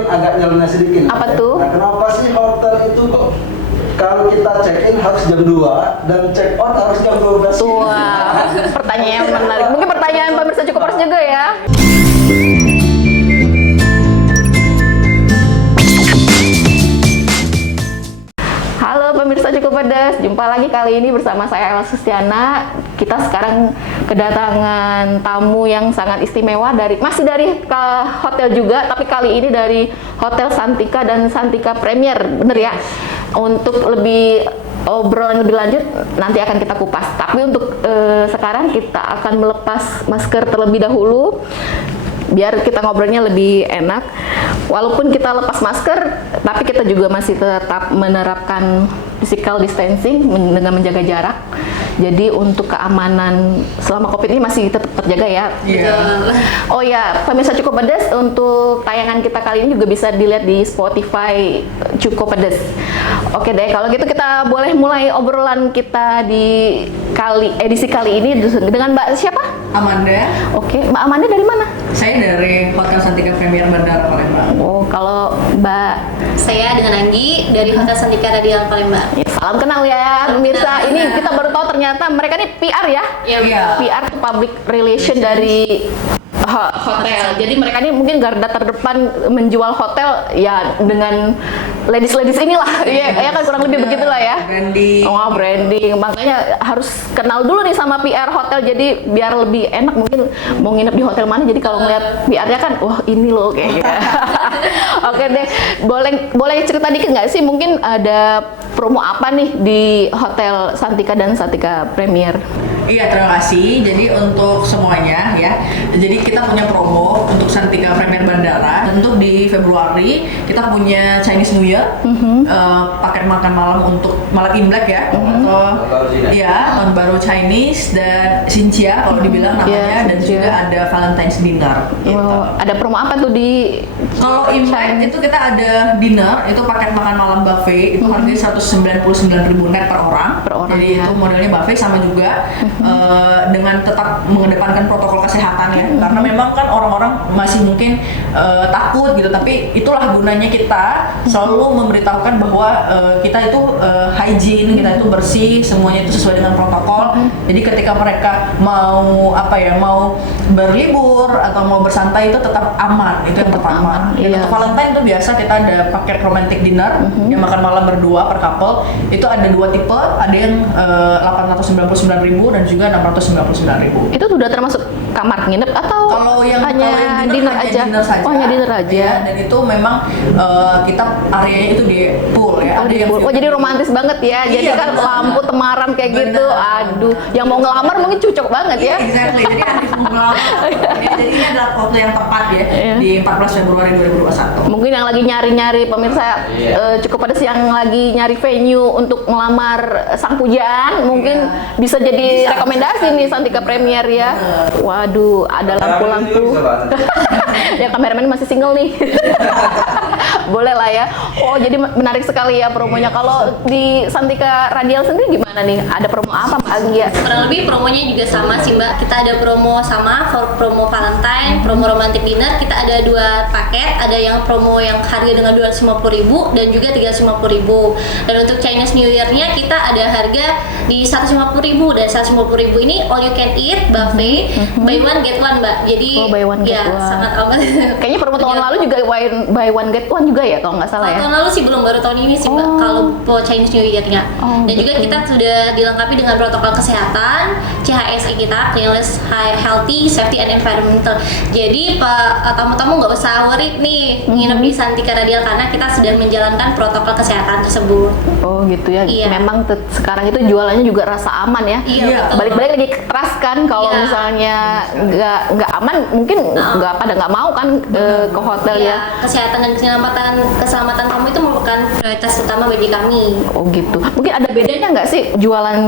agak nyeleneh sedikit. Apa tuh? Nah, kenapa sih hotel itu kok kalau kita check-in harus jam 2 dan check-out harus jam 12? Wah, pertanyaan yang menarik. Mungkin pertanyaan pemirsa cukup pers juga ya. Halo pemirsa cukup pedas, jumpa lagi kali ini bersama saya Ella Sustiana. Kita sekarang kedatangan tamu yang sangat istimewa masih dari ke hotel juga, tapi kali ini dari Hotel Santika dan Santika Premier, bener ya? Untuk lebih obrolan lebih lanjut nanti akan kita kupas. Tapi untuk sekarang kita akan melepas masker terlebih dahulu biar kita ngobrolnya lebih enak. Walaupun kita lepas masker, tapi kita juga masih tetap menerapkan physical distancing dengan menjaga jarak. Jadi untuk keamanan selama COVID ini masih tetap terjaga ya. Iya. Oh ya, pemirsa Cukup Pedas, untuk tayangan kita kali ini juga bisa dilihat di Spotify Cukup Pedas. Oke deh, kalau gitu kita boleh mulai obrolan kita di edisi kali ini dengan Mbak siapa? Amanda. Oke, Mbak Amanda dari mana? Saya dari Hotel Santika Premier Bandara Palembang. Oh, kalau Mbak Saya dengan Anggi dari Hotel Santika Radial Palembang. ya, salam kenal ya pemirsa. Ini kita baru tahu ternyata mereka ini PR ya. Iya. PR itu public relation dari hotel. Jadi mereka ini mungkin garda terdepan menjual hotel ya dengan ladies inilah. Iya, ya kan kurang lebih begitulah ya. Branding. Oh, branding. Makanya harus kenal dulu nih sama PR hotel, jadi biar lebih enak mungkin mau nginep di hotel mana. Jadi kalau ngeliat PR-nya kan, wah ini loh kayak gitu. Oke deh, boleh cerita dikit nggak sih mungkin ada promo apa nih di Hotel Santika dan Santika Premier? Iya, terima kasih. Jadi untuk semuanya ya. Jadi kita punya promo untuk Santika Premier Bandara. Untuk di Februari kita punya Chinese New Year, paket makan malam untuk malam Imlek ya, atau ya tahun baru Chinese dan Xinjia kalau dibilang namanya, dan Xinjia. juga ada Valentine's dinner. Gitu. Oh, ada promo apa tuh di Kalau Imlek itu kita ada dinner, itu paket makan malam buffet, itu harganya 199.000 net per orang. Per orang, Jadi ya. itu modelnya buffet sama juga dengan tetap mengedepankan protokol kesehatan ya. Karena memang kan orang-orang masih mungkin takut gitu, tapi itulah gunanya kita selalu memberitahukan bahwa kita itu hygiene, kita itu bersih, semuanya itu sesuai dengan protokol. Jadi ketika mereka mau mau berlibur atau mau bersantai itu tetap aman, itu yang pertama. Dan Iya. untuk Valentine itu biasa kita ada paket romantic dinner yang makan malam berdua per couple. Itu ada dua tipe, ada yang 899.000 dan juga 699.000. itu sudah termasuk kamar nginep atau Kalau yang hanya dinner hanya aja? dinner saja. Oh, hanya dinner aja. Ya, dan itu memang kita areanya itu di pool ya. Oh, Ada yang oh, jadi romantis banget ya. Jadi Iya, kan benar. lampu temaram kayak gitu. Benar. Aduh, yang mau ngelamar mungkin cocok banget ya. Iya, exactly. Jadi nanti jadi ini adalah waktu yang tepat ya, Iya. di 14 Februari 2021. Mungkin yang lagi nyari-nyari pemirsa Cukup Pedas yang lagi nyari venue untuk melamar sang pujaan, mungkin bisa jadi Bisa. rekomendasi nih Santika Premier ya. Waduh, ada lampu-lampu. Ya kameramen masih single nih. Boleh lah ya. Oh, jadi menarik sekali ya promonya. Kalau di Santika Radial sendiri gimana nih? Ada promo apa Mbak Anggi ya? Kurang lebih promonya juga sama sih Mbak. Kita ada promo sama, promo Valentine, promo romantic dinner. Kita ada dua paket. Ada yang promo yang harga dengan 250.000 dan juga 350.000. Dan untuk Chinese New Year-nya kita ada harga di 150.000, dan 150.000 ini all you can eat buffet, buy one get one Mbak. Jadi Oh, buy one get ya one. sangat amat. Kayaknya promo tahun lalu juga buy one get one juga ya kalau nggak salah ya. Tahun lalu sih belum, baru tahun ini sih Mbak, Oh. kalau Chinese New Year-nya. Oh, Dan juga gitu. kita sudah dilengkapi dengan protokol kesehatan, CHSE kita, Cleanliness, Healthy, Safety and Environmental. Jadi tamu-tamu nggak usah worried nih nginep di Santika Radial karena kita sudah menjalankan protokol kesehatan tersebut. Oh gitu ya. Iya. Memang sekarang itu jualannya juga rasa aman ya. Iya, betul. Balik-balik lagi keras kan kalau Iya. misalnya nggak aman mungkin nggak pada nggak mau kan ke hotel ya. Kesehatan dan keselamatan keselamatan tamu itu merupakan prioritas utama bagi kami. Oh gitu. Mungkin ada bedanya nggak sih jualan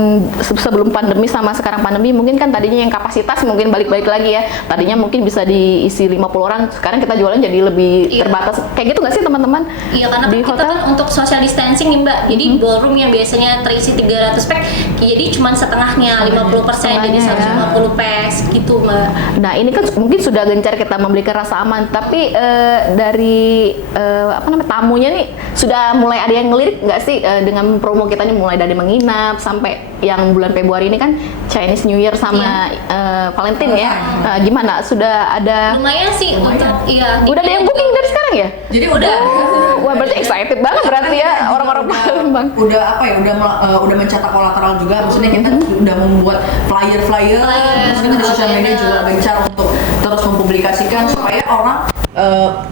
sebelum pandemi sama sekarang pandemi? Mungkin kan tadinya yang kapasitas mungkin balik-balik lagi ya. Tadinya mungkin bisa diisi 50 orang, sekarang kita jualan jadi lebih Iya. terbatas. Kayak gitu nggak sih teman-teman? Iya, karena Di kita hotel? kan untuk social distancing nih Mbak. Jadi ballroom yang biasanya terisi 300 pack jadi cuma setengahnya, 50%, jadi Setengahnya, 150 pack gitu Mbak. Nah ini kan mungkin sudah gencar kita memberikan rasa aman, tapi dari apa namanya tamunya nih sudah mulai ada yang ngelirik nggak sih dengan promo kita nih, mulai dari menginap sampai yang bulan Februari ini kan Chinese New Year sama Valentine ya. Nah, gimana? Sudah ada? Lumayan sih untuk iya. Udah ada yang booking dari sekarang ya? Jadi Udah. Wah berarti excited banget berarti ya orang-orang Palembang. udah apa ya, udah mencetak kolateral juga, maksudnya kita udah membuat flyer terus kita di sosial media juga gencar untuk terus mempublikasikan supaya orang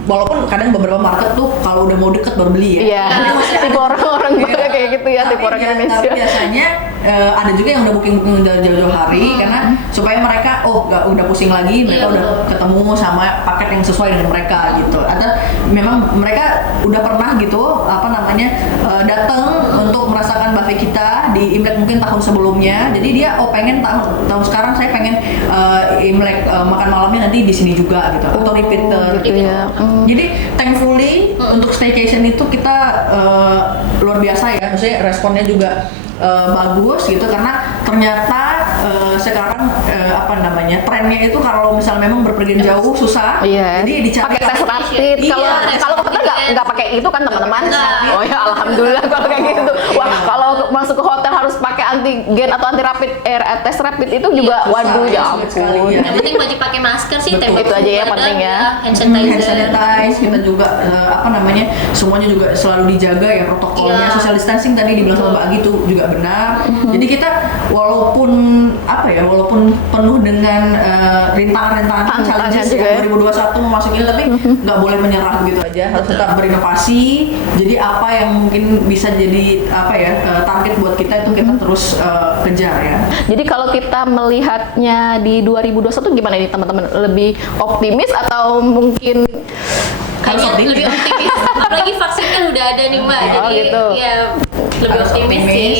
walaupun kadang beberapa market tuh kalau udah mau deket baru beli ya. Iya. Tipe orang-orang Iya. kayak gitu ya, tipe orang Tapi Indonesia. biasanya ada juga yang udah booking dari jauh-jauh hari karena supaya mereka gak udah pusing lagi, mereka Iya, udah ketemu sama paket yang sesuai dengan mereka gitu. Atau memang mereka udah pernah gitu datang untuk merasakan buffet kita di Imlek mungkin tahun sebelumnya. Jadi dia pengen tahun sekarang saya pengen Imlek makan malamnya nanti di sini juga gitu. Atau repeater gitu ya. jadi thankfully untuk staycation itu kita luar biasa ya, maksudnya responnya juga bagus gitu karena ternyata sekarang trennya itu kalau misalnya memang berpergian jauh susah, Iya. jadi dicari pakai tes rapid. Iya, Kalau hotel nggak pakai itu kan teman-teman. Enggak. Oh ya alhamdulillah kalau kayak gitu. Wah kalau masuk ke hotel harus pakai antigen atau anti rapid tes rapid itu juga waduh ya sulit sekali, ampun. ya. Yang penting wajib pakai masker sih, Betul. temperature Itu aja ya badan, penting ya. hand hand sanitizer. sanitize kita juga semuanya juga selalu dijaga ya protokolnya. Iya. Social distancing tadi dibilang sama Mbak Agi itu juga benar. Jadi kita walaupun penuh dengan rintangan-rintangan Tantangan challenges juga ya, ya. 2021 memasuki ini, tapi nggak boleh menyerah gitu aja, harus tetap berinovasi. Jadi apa yang mungkin bisa jadi target buat kita itu kita terus kejar ya. Jadi kalau kita melihatnya di 2021 gimana nih teman-teman? Lebih optimis atau mungkin Kayaknya lebih optimis. Apalagi vaksin kan udah ada nih Mbak. Oh, Jadi gitu. ya lebih Harus optimis sih.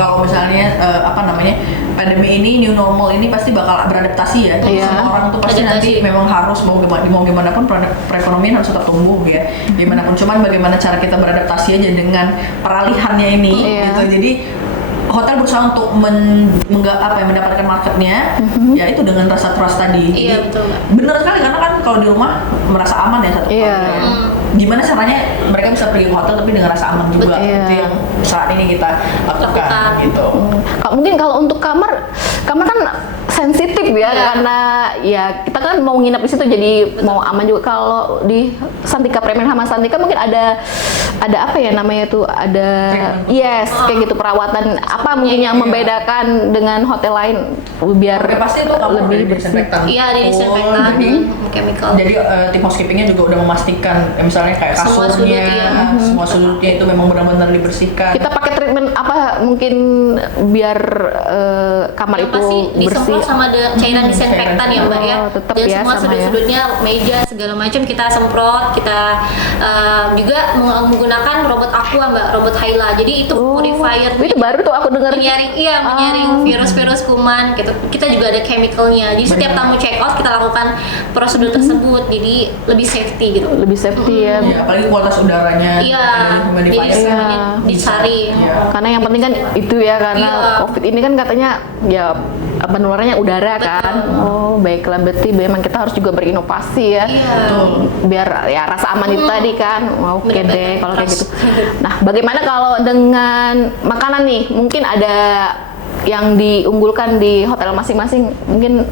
Kalau misalnya pandemi ini, new normal ini pasti bakal beradaptasi ya. Iya. Semua orang tuh pasti Adaptasi. nanti memang harus mau gimana pun perekonomian harus tetap tumbuh ya. Gimana pun, cuman bagaimana cara kita beradaptasi aja dengan peralihannya ini Iya. gitu. Jadi hotel berusaha untuk mendapatkan marketnya, ya itu dengan rasa trust tadi. Iya, Jadi, betul. bener sekali karena kan kalau di rumah merasa aman ya satu Iya. keluarga ya. Gimana caranya mereka bisa pergi ke hotel tapi dengan rasa aman juga. Betul. Itu yang saat ini kita lakukan Lakukan. gitu. Mungkin kalau untuk kamar kan sensitif ya, Iya. karena ya kita kan mau nginep di situ jadi mau aman juga. Kalau di Santika Premier sama Santika mungkin ada apa ya namanya tuh, ada kayak gitu perawatan apa mungkin yang membedakan dengan hotel lain biar Oke, pasti itu kamu lebih udah bersih. disinfektan. Iya, di disinfektan, Jadi, chemical. jadi tim housekeepingnya juga udah memastikan misalnya kayak Semua sudut, kasurnya, iya. semua sudutnya itu memang benar-benar dibersihkan. Kita pakai treatment apa mungkin biar kamar Yang itu pasti bersih. disemprot sama cairan disinfektan ya Mbak ya. Oh, tetep Dan ya, semua sama sudut-sudutnya, meja segala macam kita semprot. Kita juga menggunakan robot aqua Mbak, robot Hyla. Jadi itu purifier. Itu baru tuh aku dengar. menyaring virus-virus kuman gitu. Kita juga ada chemicalnya. Jadi setiap tamu check out kita lakukan prosedur tersebut. Jadi lebih safety gitu. Lebih safety ya. Ya, apalagi kualitas udaranya Iya, humidifier. jadi Iya. semuanya disaring. Iya. Karena yang penting kan itu ya, karena Iya. COVID ini kan katanya ya penularannya udara kan. Oh baiklah, berarti memang kita harus juga berinovasi ya. Iya. Biar ya rasa aman itu tadi kan. Oke Bener-bener deh kalau kayak gitu. trust. Nah bagaimana kalau dengan makanan nih? Mungkin ada yang diunggulkan di hotel masing-masing, mungkin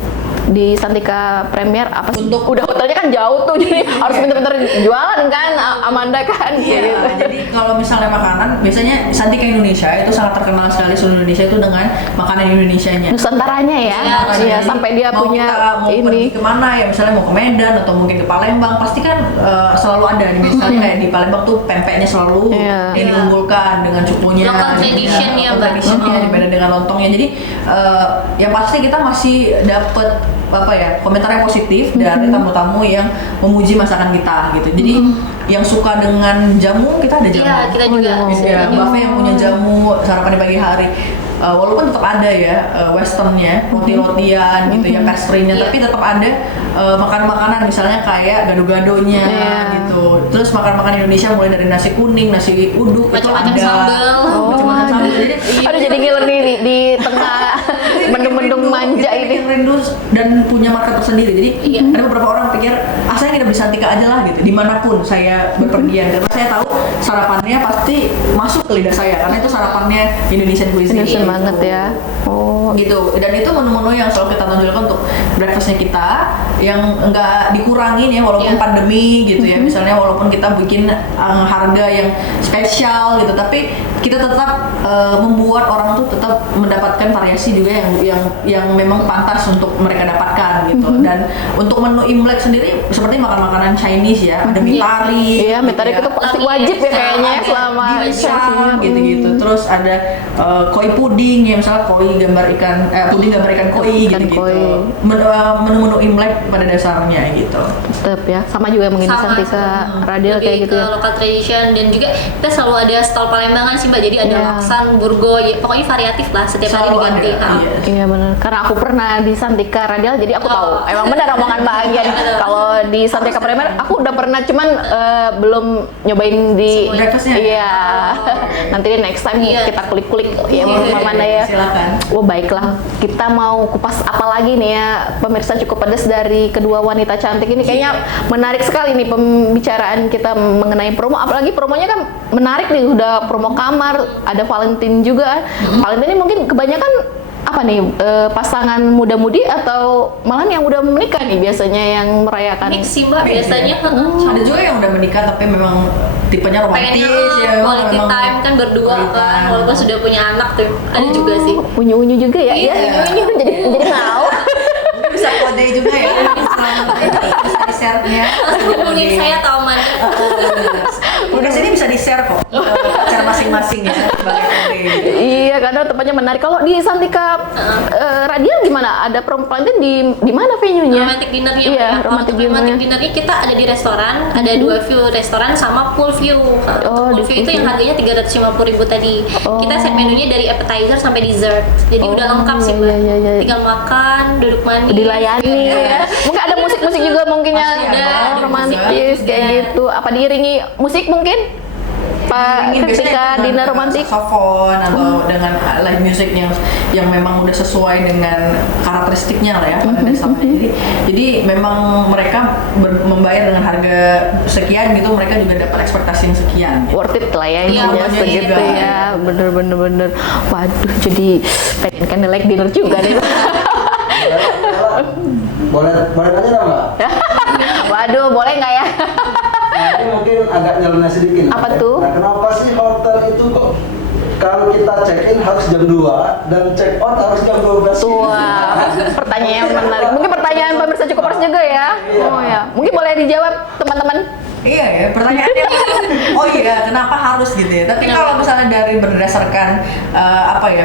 di Santika Premier apa sih? Udah hotelnya kan jauh tuh, jadi harus bener-bener jualan kan Amanda kan Iya, gitu. jadi kalau misalnya makanan, biasanya Santika Indonesia itu sangat terkenal sekali seluruh Indonesia itu dengan makanan Indonesianya. Nusantaranya ya, Makanya iya jadi sampai dia mau punya kita mau pergi ini. kemana ya, misalnya mau ke Medan atau mungkin ke Palembang, pasti kan selalu ada nih, misalnya kayak di Palembang tuh pempeknya selalu Iya. yang diunggulkan dengan cukunya, Local tradition ya, Mbak. traditionnya di Medan dengan lontongnya. Jadi yang pasti kita masih dapet komentar yang positif dari tamu-tamu yang memuji masakan kita gitu. Jadi yang suka dengan jamu, kita ada jamu. Iya, kita juga. Ya, buffet yang punya jamu sarapan di pagi hari. Walaupun tetap ada ya westernnya, roti-rotian gitu ya, pastry-nya, Iya. tapi tetap ada makanan-makanan misalnya kayak gado-gadonya gitu. Terus makan-makan Indonesia mulai dari nasi kuning, nasi uduk, itu Macam-macam ada. sambal. Macam-macam sambal. Jadi Aduh jadi ngiler di tengah mendung-mendung manja ini. bikin rindu dan punya market tersendiri. Jadi Iya. ada beberapa orang pikir, saya nginep di Santika aja lah gitu, dimanapun saya berpergian, karena saya tahu sarapannya pasti masuk ke lidah saya, karena itu sarapannya Indonesian cuisine. Indonesian gitu. banget ya. Oh. Gitu, dan itu menu-menu yang selalu kita tonjolkan untuk breakfastnya kita, yang enggak dikurangin ya walaupun Iya. pandemi gitu ya. Misalnya walaupun kita bikin harga yang spesial gitu, tapi kita tetap membuat orang tuh tetap mendapatkan variasi juga yang memang pantas untuk mereka dapatkan gitu. Dan untuk menu Imlek sendiri seperti makan-makanan Chinese ya, ada mie tarik. Iya, mie tarik itu pasti wajib ya kayaknya selama dimsum gitu-gitu. Terus ada koi puding ya, misalnya koi gambar ikan, puding gambar ikan koi Ikan gitu-gitu. koi. Menu-menu Imlek pada dasarnya gitu. Tetap ya, sama juga mungkin di Sama. Santika Radial Lebih kayak gitu ke ya. local tradition, dan juga kita selalu ada stall Palembangan sih Mbak. Jadi ada Iya. laksan, burgo, ya, pokoknya variatif lah, setiap hari Selalu diganti. ada, iya. Iya benar, karena aku pernah di Santika Radial, jadi aku tahu. Oh. Emang benar omongan Mbak Anggian. Kalau di Santika Primer, aku udah pernah, cuman belum nyobain di. Breakfastnya? Iya. Nanti deh next time Iya. kita kulik-kulik ya Iya, mana ya. silakan. Oh baiklah, kita mau kupas apa lagi nih ya, pemirsa cukup pedas dari kedua wanita cantik ini. Kayaknya menarik sekali nih pembicaraan kita mengenai promo, apalagi promonya kan menarik nih, udah promo kamar, ada Valentine juga. Valentine ini mungkin kebanyakan apa nih, pasangan muda-mudi atau malah yang udah menikah nih biasanya yang merayakan. Mix sih Mbak Mix biasanya. ya. Ada juga yang udah menikah tapi memang tipenya romantis Pengennya ya, quality memang time kan berdua quality kan, time. walaupun sudah punya anak tuh. Ada juga sih. Unyu-unyu juga ya. Iya, Iya, unyu-unyu. jadi mau. Mungkin bisa kode juga ya, bisa di share-nya. Hubungin saya atau Amanda. Udah sini bisa di share kok, cara masing-masing ya sebagai kode. Iya, karena tempatnya menarik. Kalau di Santika Radial gimana? Ada promo Valentine di mana venue-nya? Romantic dinnernya Iya, ya. romantic Kalau untuk romantic dinner-nya. dinnernya kita ada di restoran, ada dua view restoran sama pool view. Oh, Pool di view pool itu yang view. harganya 350.000 tadi. Oh. Kita set menunya dari appetizer sampai dessert. Jadi Oh, udah lengkap sih Mbak. iya, iya. Tinggal makan, duduk manis. Dilayani ya. Mungkin ada musik-musik juga mungkin yang Pasti ada romantis musik. kayak gitu. Apa diiringi musik mungkin? Pak, Ini biasanya ketika dengan dinner romantis. saxophone atau dengan live music yang memang udah sesuai dengan karakteristiknya lah ya pada dasarnya. Jadi memang mereka membayar dengan harga sekian gitu, mereka juga dapat ekspektasi yang sekian. Worth it lah ya Iya, intinya worth it segitu juga. ya. Bener. Waduh, jadi pengen candlelight dinner juga nih. Boleh nanya dong Mbak? Waduh, boleh nggak ya? Nah, ini mungkin agak nyeleneh sedikit. Apa tuh? Nah, kenapa sih hotel itu kok kalau kita check in harus jam 2 dan check out harus jam 12? Wah, pertanyaan yang menarik. Mungkin pertanyaan pemirsa cukup harus juga ya. Oh ya, mungkin boleh dijawab teman-teman. Iya ya, pertanyaannya oh iya, kenapa harus gitu ya? Tapi kalau misalnya dari berdasarkan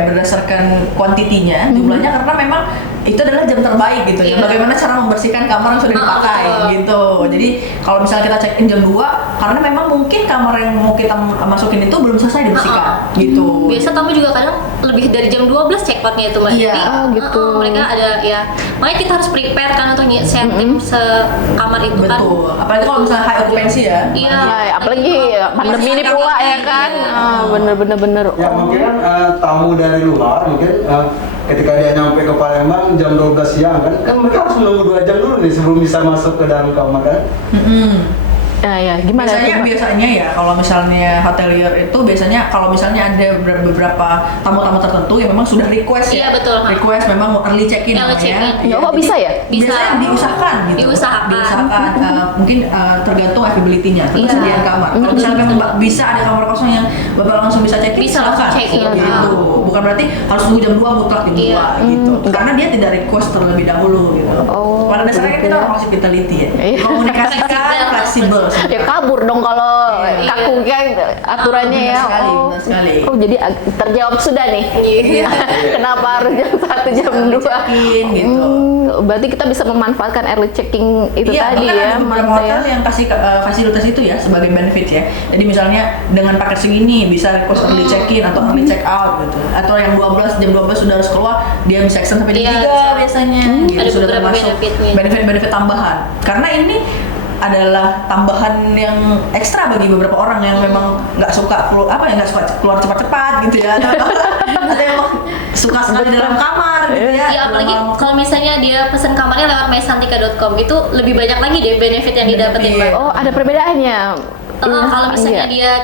berdasarkan kuantitinya, jumlahnya, karena memang itu adalah jam terbaik gitu ya. Iya. Bagaimana cara membersihkan kamar yang sudah dipakai gitu. Jadi kalau misalnya kita check in jam 2, karena memang mungkin kamar yang mau kita masukin itu belum selesai dibersihkan gitu. Biasa tamu juga kadang lebih dari jam 12 check outnya itu Mbak. Iya. Jadi, Oh, gitu. mereka ada ya. Makanya kita harus prepare kan untuk setting sekamar itu kan. Betul. Apalagi kalau misalnya high occupancy ya. Iya. Ya, apalagi pandemi ini pula ya kan. Ah, bener. Ya mungkin kan tamu dari luar mungkin ketika dia nyampe ke Palembang jam 12 siang kan mereka harus menunggu 2 jam dulu nih sebelum bisa masuk ke dalam kamar kan. Ya, gimana tuh, Mbak? Biasanya ya kalau misalnya hotelier itu biasanya kalau misalnya ada beberapa tamu-tamu tertentu yang memang sudah request ya. Iya, betul. Request memang mau early check-in Early namanya. check-in. Ya, kok bisa ya? Bisa. Biasanya diusahakan gitu. Diusahakan. Mungkin tergantung availability-nya, Iya. ketersediaan kamar. Kalau misalnya memang bisa ada kamar kosong yang Bapak langsung bisa check-in, Bisa silakan. langsung check-in. Gitu. Bukan berarti harus tunggu jam 2 mutlak jam 2 Iya. gitu. Karena dia tidak request terlebih dahulu gitu. Oh, Pada dasarnya begitu kita ya. orang hospitality ya. Iya. Komunikasikan fleksibel. Ya kabur dong kalau Iya. kaku kan aturannya ya. Benar sekali. Oh, jadi terjawab sudah nih. Iya. Kenapa harus jam 1 jam 2? Check-in, gitu. Berarti kita bisa memanfaatkan early checking itu Iya, tadi bahkan ya, ada beberapa Manta ya. hotel yang kasih fasilitas itu ya sebagai benefit ya. Jadi misalnya dengan paket segini bisa request early check-in atau early check-out gitu. Atau yang jam 12 sudah harus keluar, dia bisa extend sampai jam Iya, 3 bisa. biasanya. Gitu, Ada sudah beberapa termasuk benefitnya. benefit-benefit tambahan. Karena ini adalah tambahan yang ekstra bagi beberapa orang yang memang nggak suka nggak suka keluar cepat-cepat gitu ya. Ada yang suka sekali dalam kamar gitu ya. Ya apalagi Lama-lama kalau misalnya dia pesan kamarnya lewat mysantika.com itu lebih banyak lagi deh benefit yang didapetin Mbak. Oh, ada perbedaannya. Kalau misalnya Iya. dia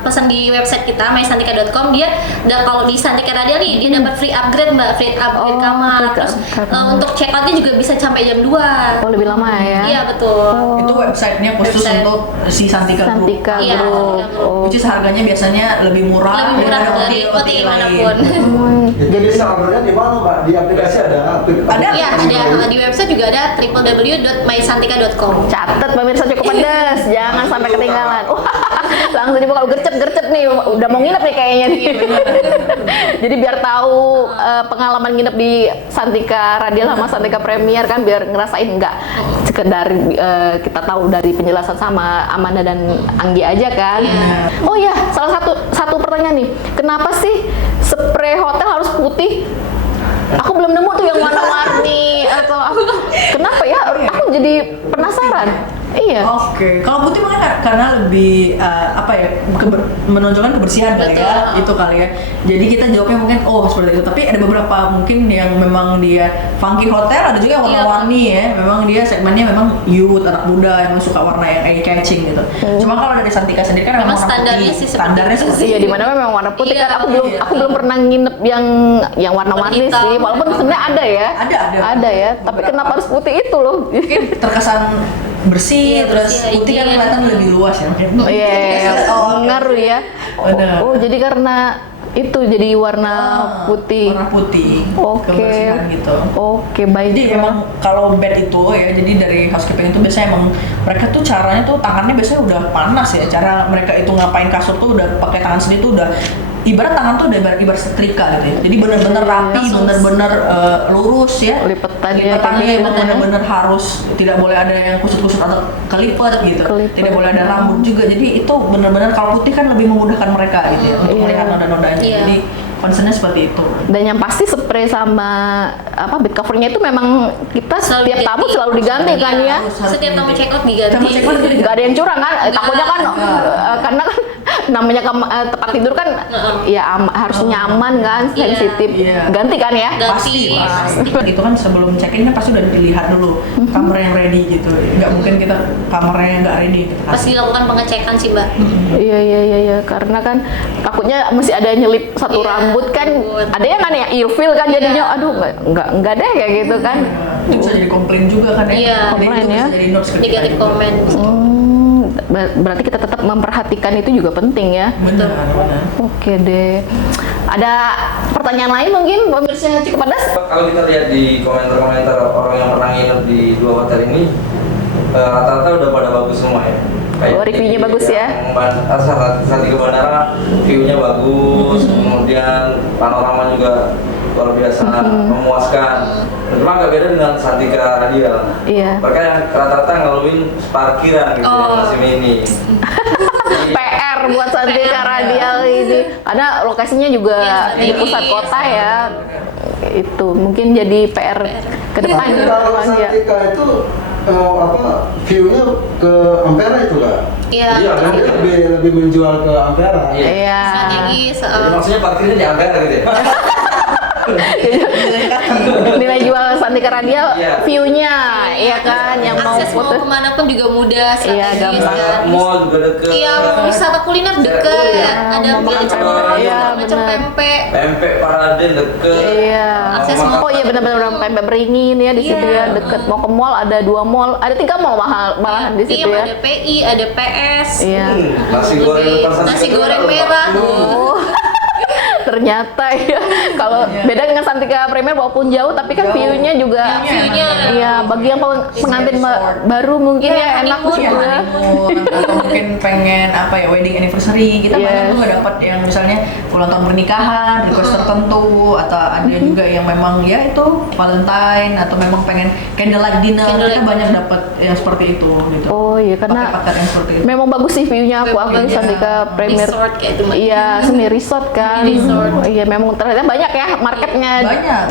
pesan di website kita mysantika.com dia kalau di Santika Radial nih dia dapat free upgrade Mbak, free upgrade Oh, kamar. free Terus kamar. untuk check outnya juga bisa sampai jam 2. Oh, lebih lama ya. Iya betul. itu websitenya khusus Website. untuk si Santika Group. Santika Iya, Group. Santika Group. Oh. Which is harganya biasanya lebih murah Lebih murah daripada dari hotel OTA lain. manapun. Itu bisa ordernya di mana, Mbak? Di aplikasi ada? Ada. Iya, ada di website juga ada www.mysantika.com. Catat pemirsa cukup pedas, jangan sampai ketinggalan. Wah, langsung dibuka gercep nih, udah mau nginep nih kayaknya nih. Jadi biar tahu pengalaman nginep di Santika Radial sama Santika Premier kan, biar ngerasain nggak sekedar kita tahu dari penjelasan sama Amanda dan Anggi aja kan. Oh ya, salah satu pertanyaan nih, kenapa sih spray hotel harus putih? Aku belum nemu tuh yang warna-warni atau kenapa ya? Aku jadi penasaran. Iya. Oke, kalau putih mungkin karena lebih menonjolkan kebersihan kali ya, Betul. itu kali ya. Jadi kita jawabnya mungkin seperti itu. Tapi ada beberapa mungkin yang memang dia funky hotel, ada juga yang warna-warni ya. Memang dia segmennya memang youth, anak muda yang suka warna yang eye catching gitu. Cuma kalau dari Santika sendiri kan Memang warna standarnya putih. sih seperti Standarnya itu. seperti Iya, itu. di mana memang warna putih Iya, kan. iya. Aku belum pernah nginep yang warna-warni Hitam. sih. Walaupun sebenarnya ada ya. Ada. ya. Tapi Beberapa. kenapa harus putih itu loh? Mungkin terkesan bersih, Iya, terus bersih, putih kan hygiene. kelihatan lebih luas ya mungkin. Iya, ngaruh ya. Benar. Oh, jadi karena itu jadi warna putih. Warna putih. Oke. Kebersihan gitu. Oke, baik. Jadi memang kalau bed itu ya, jadi dari housekeeping itu biasanya emang mereka tuh caranya tuh tangannya biasanya udah panas ya. Cara mereka itu ngapain kasur tuh udah pakai tangan sendiri tuh udah ibarat tangan tuh udah ibarat setrika gitu ya. Jadi benar-benar rapi, benar-benar lurus ya. Lipetannya Lipetannya kayak emang gimana? benar-benar harus tidak boleh ada yang kusut-kusut atau kelipet gitu. Kelipet. Tidak boleh ada rambut juga. Jadi itu benar-benar kalau putih kan lebih memudahkan mereka gitu ya untuk Iya. melihat noda-nodanya. Iya. Jadi concernnya seperti itu. Dan yang pasti spray sama bed covernya itu memang kita setiap tamu diganti. selalu diganti kan ya. Harus Setiap tamu diganti. check out diganti. Tamu check out diganti. Nggak ada yang curang kan? Takutnya kan karena kan namanya tempat tidur kan ya harus nyaman kan, Iya. sensitif. Iya. Ganti kan ya? Pasti. Pasti. Itu kan sebelum check-in kan pasti udah dilihat dulu kamar yang ready gitu. Nggak mungkin kita kamarnya nggak ready gitu. Pasti dilakukan pengecekan sih Mbak. Iya, karena kan takutnya masih ada yang nyelip satu Iya, rambut kan, rambut. ada yang kan ya ilfil kan jadinya, aduh nggak deh kayak gitu kan. Itu bisa jadi komplain juga kan ya. Iya. Jadi Komplain itu ya. bisa jadi notes ke kita Negatif juga. comment. Berarti kita tetap memperhatikan itu juga penting ya. Benar. Oke deh. Ada pertanyaan lain mungkin pemirsa cukup pedas? Kalau kita lihat di komentar-komentar orang yang pernah nginep di dua hotel ini, rata-rata udah pada bagus semua ya. Oh, reviewnya bagus ya? Saat di bandara, view-nya bagus, kemudian panorama juga luar biasa memuaskan. Cuma agak beda dengan Santika Radial. Iya. Mereka yang rata-rata ngeluhin parkiran gitu yang masih mini. PR buat Santika Radial ini, karena lokasinya juga Iya, di pusat strategis. kota ya. Itu mungkin jadi PR ke depan Tapi ya. kalau Bang, ya. Santika itu view-nya ke Ampera itu Kak? Iya. Iya, Kan dia lebih menjual ke Ampera. Iya. Iya. Strategis. Jadi maksudnya parkirnya di Ampera gitu ya? Nilai jual Santika Radial, Iya. view-nya, iya kan, yang mau Akses mau foto. kemana pun juga mudah, Iya, strategis gampang. kan. Mall juga deket. Iya, wisata kuliner deket, Iya. ada Mau macam makan, iya, macam benar. pempek. Pempek Paraden deket. Iya. Akses Mau makan- Oh iya benar-benar pempek beringin ya di situ Iya. ya, deket. Mau ke mall ada 2 mall, ada 3 mall malahan di situ Iya, ya. ada PI, ada PS. Iya. Nasi goreng depan Nasi Santika goreng Radial. merah. Oh. Ternyata ya, kalau beda dengan Santika Premier walaupun jauh tapi kan Jauh. view-nya juga View-nya. iya, bagi yang pengantin baru mungkin ya enak di Iya, situ ya. honeymoon, atau mungkin pengen pengen apa ya, wedding anniversary, kita banyak tuh nggak dapat yang misalnya ulang tahun pernikahan, request tertentu, atau ada juga yang memang ya itu Valentine, atau memang pengen candlelight dinner, kita banyak dapat yang seperti itu gitu. Oh iya, karena paket yang seperti itu. memang bagus sih view-nya aku ambil di Santika Premier. Resort kayak itu. Iya, semi resort kan. Mini resort. Iya, memang ternyata banyak ya marketnya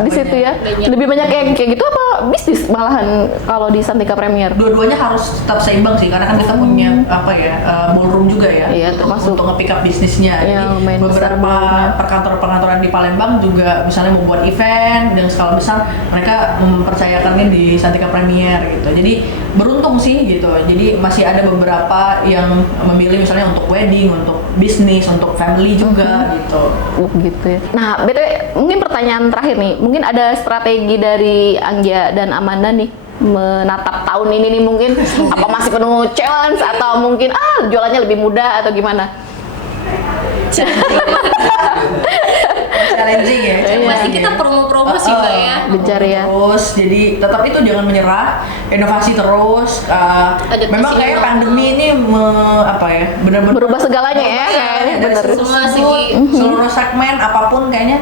di situ ya. Banyak. Lebih banyak yang kayak gitu apa bisnis malahan kalau di Santika Premier? Dua-duanya harus tetap seimbang sih, karena kan kita punya apa ya, ballroom juga ya, Iya, termasuk untuk nge-pick up bisnisnya. Iya, Jadi lumayan besar beberapa ballroomnya. perkantoran-perkantoran di Palembang juga misalnya membuat event dengan skala besar, mereka mempercayakannya di Santika Premier gitu. Jadi beruntung sih gitu. Jadi masih ada beberapa yang memilih misalnya untuk wedding, untuk bisnis, untuk family juga gitu. Gitu ya. Nah, BTW mungkin pertanyaan terakhir nih. Mungkin ada strategi dari Anggia dan Amanda nih menatap tahun ini nih, mungkin apa masih penuh challenge atau mungkin jualannya lebih mudah atau gimana? Challenging ya. Masih kita promo-promo sih Mbak ya. Gencar ya. Terus jadi tetap itu jangan menyerah, inovasi terus. Memang Adaptasi kayak memang. pandemi ini apa ya, benar-benar Berubah segalanya ya, kayaknya dari bener. Semua segi. seluruh segmen apapun kayaknya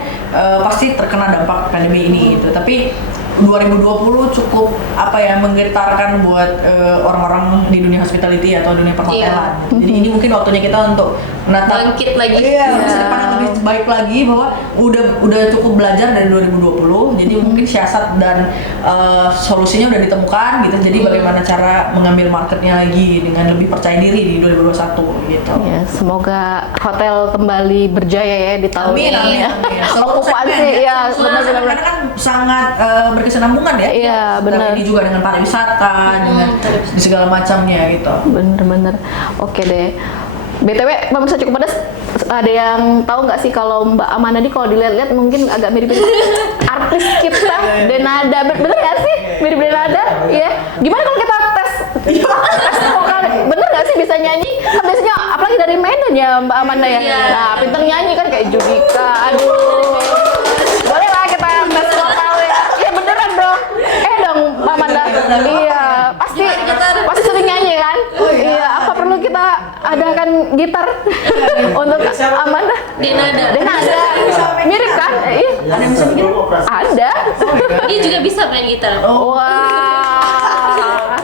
pasti terkena dampak pandemi ini gitu. Tapi 2020 cukup apa ya, menggetarkan buat orang-orang di dunia hospitality atau dunia perhotelan. Jadi ini mungkin waktunya kita untuk menatap Bangkit lagi. Iya, masa depan yang lebih baik lagi, bahwa udah cukup belajar dari 2020. Jadi mungkin siasat dan solusinya udah ditemukan gitu. Jadi bagaimana cara mengambil marketnya lagi dengan lebih percaya diri di 2021 gitu. Ya, semoga hotel kembali berjaya ya di tahun Amin, ini. amin, amin. Seluruh Okupansi segmen, ya, benar-benar karena kan sangat berkesinambungan ya. Iya, benar. Ini juga dengan pariwisata, dengan segala macamnya gitu. Bener-bener. Oke deh. BTW, pemirsa cukup pedas, ada yang tahu nggak sih kalau Mbak Amanda nih kalau dilihat-lihat mungkin agak mirip-mirip artis kita, Denada. Bener nggak sih? Mirip Denada? Iya. Gimana kalau kita tes vokal? Bener nggak sih bisa nyanyi? Kan biasanya apalagi dari Medan ya Mbak Amanda ya. Iya. Nah, pinter nyanyi kan kayak Judika. Aduh. Boleh lah kita tes vokal ya. Iya beneran dong. Dong Mbak Amanda. Iya. Pasti sering nyanyi kan? Iya. Apa perlu kita adakan gitar untuk Amanda? Denada. Mirip kan? Iya. Ada yang bisa bikin? Ada. Dia juga bisa main gitar. Wah.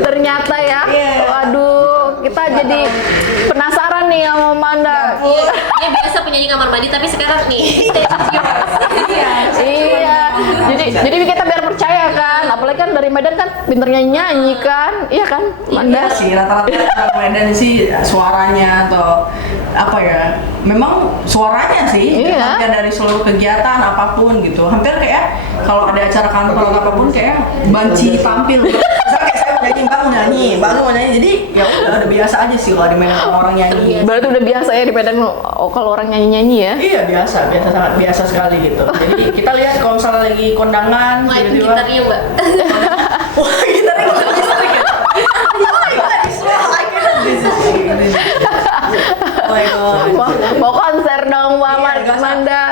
Ternyata ya. Waduh, kita jadi penasaran nih sama Amanda. Dia biasa penyanyi kamar mandi, tapi sekarang nih stage is yours. Iya. Jadi kita biar percaya kan. Apalagi kan dari Medan kan pinter nyanyi kan. Iya kan, Amanda? Iya sih, rata-rata orang Medan sih suaranya atau apa ya, memang suaranya sih. Iya. Hampir dari seluruh kegiatan apapun gitu, hampir kayak kalau ada acara kantor atau apapun kayak banci tampil. Misalnya kayak saya mau nyanyi, Mbak mau nyanyi, jadi ya udah biasa aja sih kalau di Medan kalau orang nyanyi. Berarti udah biasa ya di Medan kalau orang nyanyi-nyanyi ya? Iya biasa sangat biasa sekali gitu. Jadi kita lihat kalau misalnya lagi kondangan, Wah, itu tiba-tiba- gitarnya Mbak. wah gitarnya gitar listrik ya. Oh my god, it's well, I cannot this is oh my god. Mau konser dong Mbak Iya, Amanda.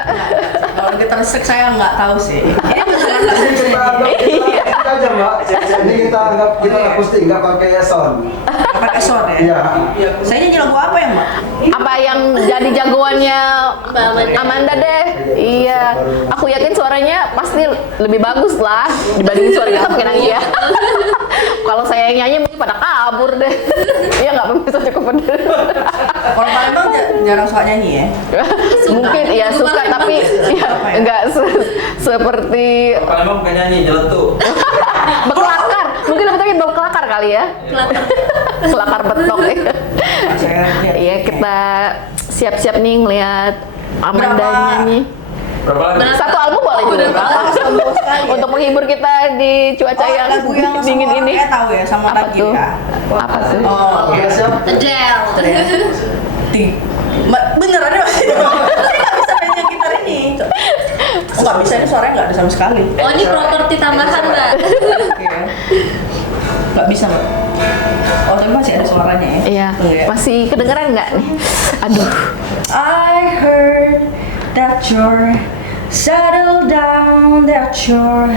Kalau gitar listrik saya nggak tahu sih. Ini beneran nggak Ini bisa kita aja mbak, ini kita anggap kita akustik, nggak pakai sound. pakai sound ya. Iya. Saya nyanyi lagu apa ya mbak? Apa yang jadi jagoannya Mbak Amanda. Amanda deh? Iya, aku yakin suaranya pasti lebih bagus lah dibanding suara kita mungkin Anggia. Kalau saya yang nyanyi mungkin pada kabur deh. Iya nggak bisa cukup bener. Kalau Palembang jarang suka nyanyi ya. Mungkin ya suka tapi ya nggak seperti Palembang bukan nyanyi, nyeletuk. bekelakar. Mungkin tapi bekelakar kali ya. Kelakar betok ya. Iya kita siap-siap nih ngeliat Amanda Berapa? nyanyi. Berapa lagi? Satu album boleh juga. Untuk menghibur kita di cuaca yang lagu yang dingin sama ini. orangnya tahu ya, sama Apa lagi tuh? ya. Apa tuh? Oh, Oke, siap. Adele. Bener ada masih. Saya nggak bisa main yang gitar ini. Oh nggak bisa, ini suaranya nggak ada sama sekali. Oh, ini properti tambahan Mbak. Iya. Nggak bisa mbak. Oh tapi masih ada suaranya ya. Iya, Oh, ya. masih kedengeran nggak nih? Aduh. I heard that you're settled down, that you're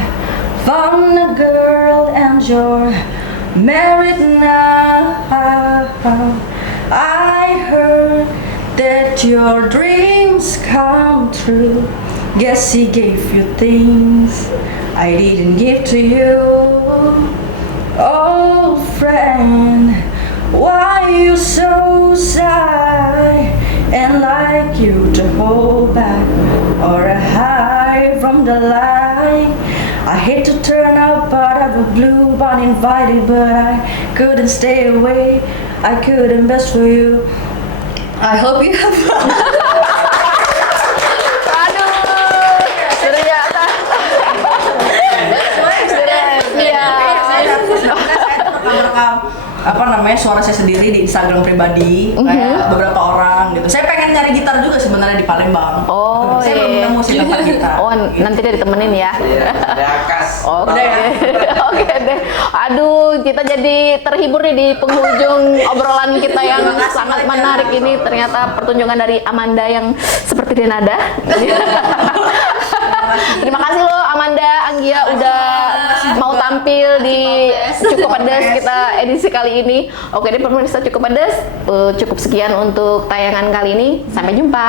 found a girl and you're married now. I heard that your dreams come true. Guess he gave you things I didn't give to you. Old friend, why you so shy and like you to hold back or hide from the light? I hate to turn up out of the blue uninvited, but I couldn't stay away. I couldn't best for you. I hope you have fun. Aduh, ternyata. Iya. Saya rekam apa namanya suara saya sendiri di Instagram pribadi kayak beberapa orang gitu. Saya pengen nyari gitar juga sebenarnya di Palembang. Oh, Saya belum iya. nemu sih tempat gitar. Oh, nanti dia ditemenin ya. Iya, ada akas. Oke, Udah ya? oke deh. Aduh, kita jadi terhibur nih di penghujung obrolan kita yang sangat menarik ini. Ternyata pertunjukan dari Amanda yang seperti Denada. Terima kasih loh Amanda, Anggia udah mau tampil di Cukup Pedes kita edisi kali ini. Oke deh pemirsa Cukup Pedes, cukup sekian untuk tayangan kali ini. Sampai jumpa.